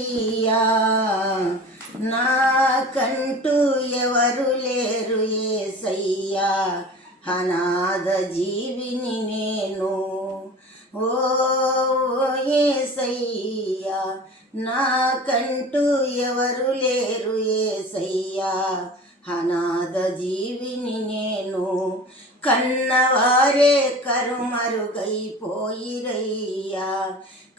అయ్యా నాకంటూ ఎవరు లేరు యేసయ్యా, అనాథ జీవిని నేను. ఓ యేసయ్యా నాకంటూ ఎవరు లేరు యేసయ్యా, అనాథ జీవిని నేను. కన్నవారే కరుమరుగైపోయిరయ్యా,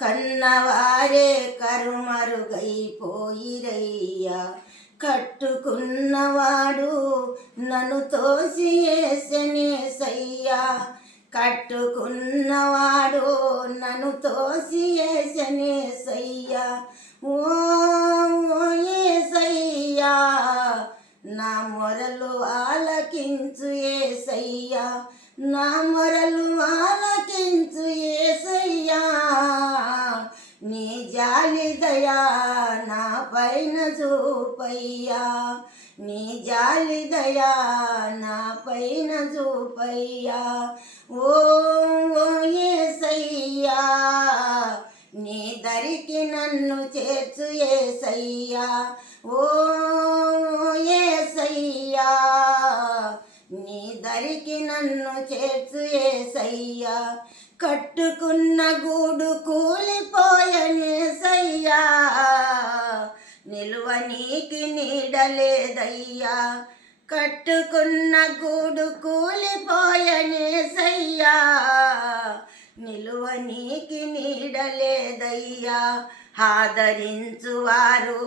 కన్నవారే కరుమరుగైపోయిరయ్యా, కట్టుకున్నవాడు నన్ను తోసియేసనేసయ్యా, కట్టుకున్నవాడు నన్ను తోసియేసనేసయ్యా. ఓ యేసయ్యా నా మొరలు ఆలకించు యేసయ్యా, నా మొరలు ఆలకించు యేసయ్యా. నీ జాలి దయా నా పైన చూపయ్యా, నీ జాలి దయా నా పైన చూపయ్యా. ఓ యేసయ్యా నీ దరికి నన్ను చేర్చు యేసయ్యా. ఓ యేసయ్యా నీ దరికి నన్ను చేర్చు యేసయ్యా. కట్టుకున్న గూడు కూలిపోయనేసయ్యా, నిలువ నీకి నీడలేదయ్యా, కట్టుకున్న గూడు కూలిపోయనేసయ్యా, నిలువ నీకి నీడలేదయ్యా. ఆదరించువారు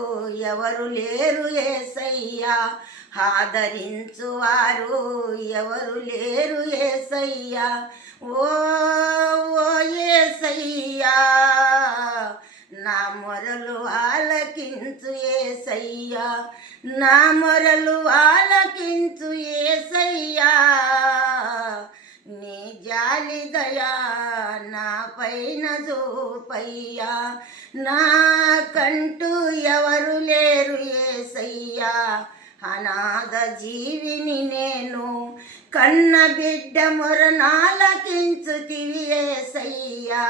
ఎవరు లేరు యేసయ్యా, ఆదరించువారు ఎవరు లేరు యేసయ్యా. ఓ యేసయ్యా నా మొరలు ఆలకించు యేసయ్యా, నా మొరలు ఆలకించు యేసయ్యా. నీ జాలి దయా నా పైన చూపయ్యా, నాకంటూ ఎవరు లేరు యేసయ్యా, అనాథ జీవిని నేను. కన్న బిడ్డ మొరనాలకించుతివి యేసయ్యా,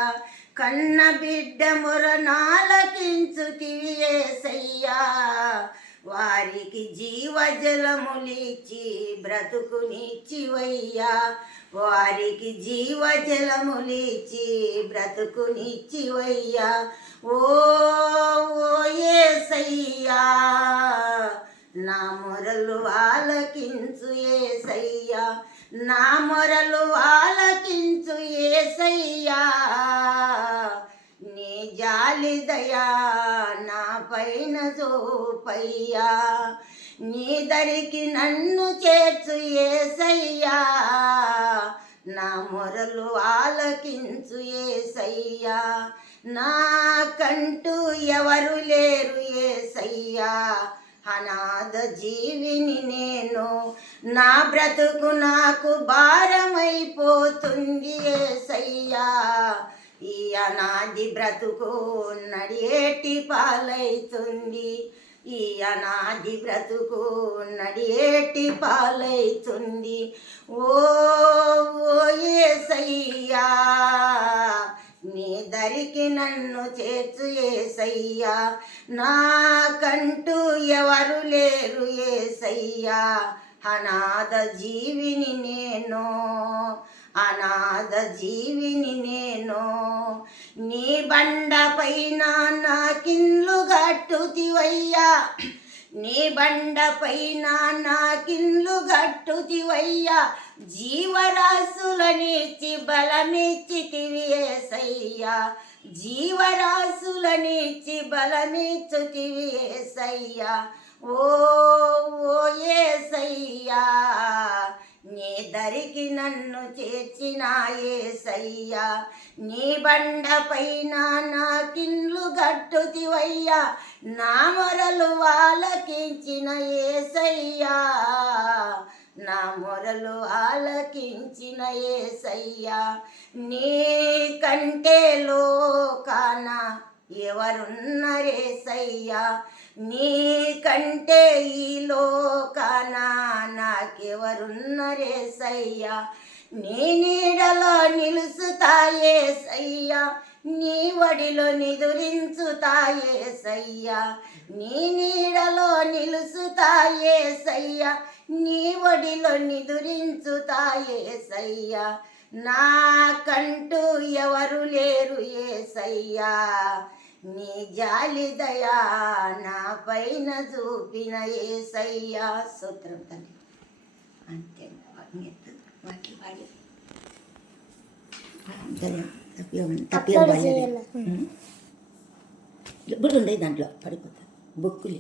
కన్న బిడ్డ మొరనాలకించుతివి యేసయ్యా. వారికి జీవజలములిచ్చి బ్రతుకునిచ్చివయ్యా, వారికి జీవజలములిచ్చి బ్రతుకునిచ్చివయ్యా. ఓ యేసయ్యా నా మొరలు ఆలకించు యేసయ్యా, నా మొరలు ఆలకించు యేసయ్యా. నీ జాలి దయా నా పైన చూపయ్యా, నీ దరికి నన్ను చేర్చు యేసయ్యా, నా మొరలు ఆలకించు యేసయ్యా. నాకంటూ ఎవరు లేరు యేసయ్యా, అనాథ జీవిని నేను. నా బ్రతుకు నాకు భారమైపోతుంది యేసయ్యా, ఈ అనాది బ్రతుకు నడియేటి పాలైతుంది, ఈ అనాది బ్రతుకు నడియేటి పాలైతుంది. ఓ యేసయ్యా నీ దరికి నన్ను చేర్చు యేసయ్యా, నాకంటూ ఎవరు లేరు యేసయ్యా, అనాథ జీవిని నేను, అనాథ జీవిని నేను. నీ బండ పైన నాకిండ్లు గట్టుతివయ్యా, నీ బండ పైన నాకిండ్లు గట్టుతివయ్యా, జీవరాశులనిచ్చి బలమిచ్చితివి యేసయ్యా, జీవరాశులనిచ్చి బలమిచ్చుతివి యేసయ్యా. ఓ యేసయ్యా నీ దరికి నన్ను చేర్చిన యేసయ్యా, నీ బండ పైన నాకిండ్లు గట్టుతివయ్యా, నా మొరలు ఆలకించిన యేసయ్యా, నా మొరలు ఆలకించిన యేసయ్యా. నీ కంటే లోకాన ఎవరున్నరేసయ్యా, నీ కంటే ఈ లోకాన నాకెవరున్నరేసయ్యా. నీ నీడలో నిలుసుతాయేసయ్యా, నీ వడిలో నిదురించుతాయేసయ్యా నీ నీడలో నిలుసుతాయేసయ్యా నీ వడిలో నిదురించుతాయేసయ్యా నాకంటూ ఎవరు లేరు ఏసయ్యా నీ జాలి దయా నా పైన చూపిన ఏసయ్యా సూత్రం తండ్రి అంతే వాటి పాడి తప్పే బుర్ర ఉండే దాంట్లో పడిపోతా బొక్కులు